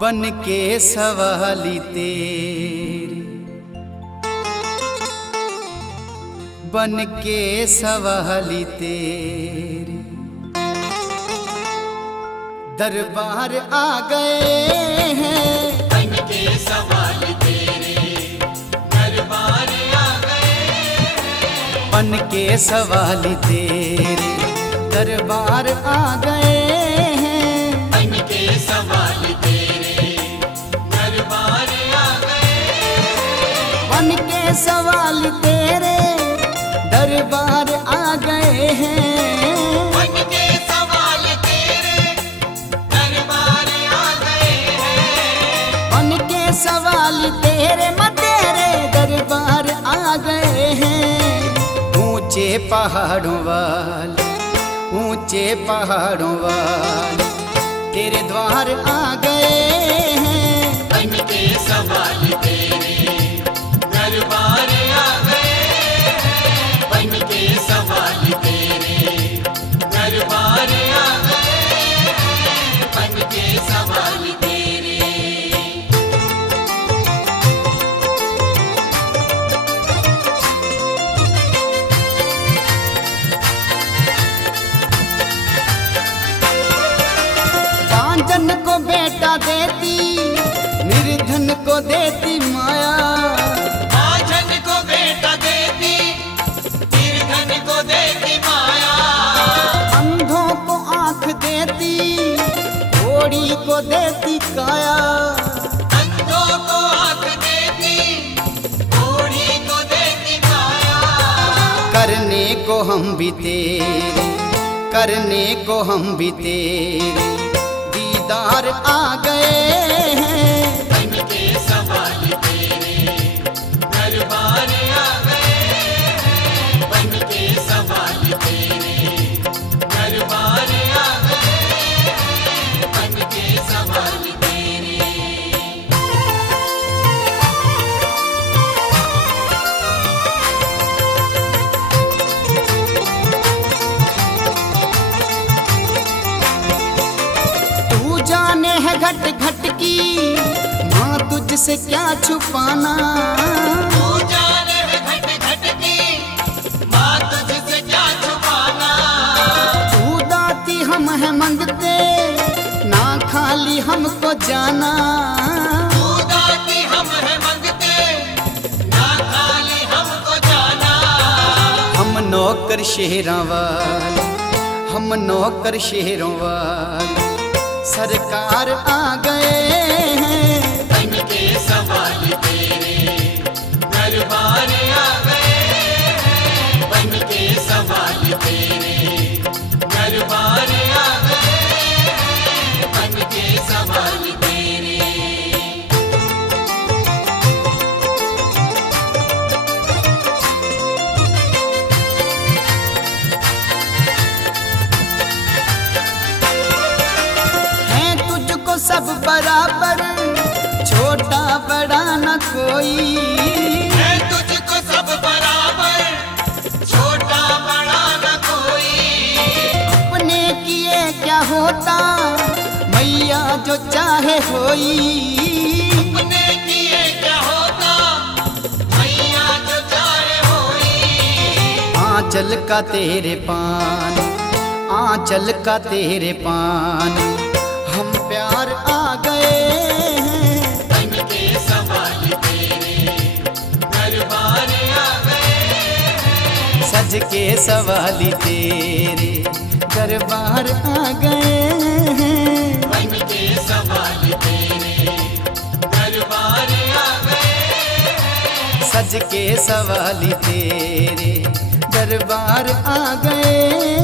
बन के सवाली तेरे, बन के सवाली तेरे दरबार आ गए हैं। बन के सवाली तेरे दरबार आ गए हैं। बन के सवाली तेरे दरबार आ गए हैं। बन के सवाली तेरे दरबार आ गए हैं। बन के सवाली तेरे दरबार आ गए हैं। बन के सवाली तेरे दरबार आ गए हैं। बन के सवाली तेरे दरबार आ गए हैं। ऊंचे पहाड़ों वाले, ऊंचे पहाड़ों वाले तेरे द्वार आ गए हैं। बन के सवाली तेरे दरबार आ गए हैं। बन के सवाली तेरे दरबार आ गए हैं। बन के सवाली तेरे। कांचन को बेटा देती, निर्धन को देती माया। कांचन को बेटा देती, निर्धन को देती माया। अंधों को आंख देती, घोड़ी को देती काया। अंधों को आंख देती, घोड़ी को देती काया। करने को हम भी तेरे, करने को हम भी तेरे दीदार आ गए हैं। बन के सवाली तेरे दरबार आ गए हैं। बन के सवाली तेरे दरबार आ गए हैं। बन के सवाली तेरे। तू जाने है घट घट की माँ तुझसे क्या छुपाना। तू जाने है घट घट की माँ तुझसे क्या छुपाना। तू दाती हम है मंगते, ना खाली हमको जाना। तू दाती हम है मंगते, ना खाली हमको जाना। हम नौकर शेरों वाले, हम नौकर शेरों वाले सरकार आ गए हैं। बन के सवाली तेरे दरबार आ गए हैं। बन के सवाली तेरे दरबार आ गए हैं। बन के सवाली तेरे। हैं तुझको सब बराबर, छोटा बड़ा न कोई। है तुझको सब बराबर, छोटा बड़ा न कोई। अपने किए क्या होता, मैया जो चाहे होई। अपने किए क्या होता, मैया जो चाहे होई। आंचल का तेरे पान, आंचल का तेरे पान हम प्यार आ गए हैं। बन के सवाली तेरे दरबार आ गए हैं। सज के सवाली तेरे दरबार आ गए हैं। बन के सवाली तेरे दरबार आ गए हैं। सज के सवाली तेरे दरबार आ गए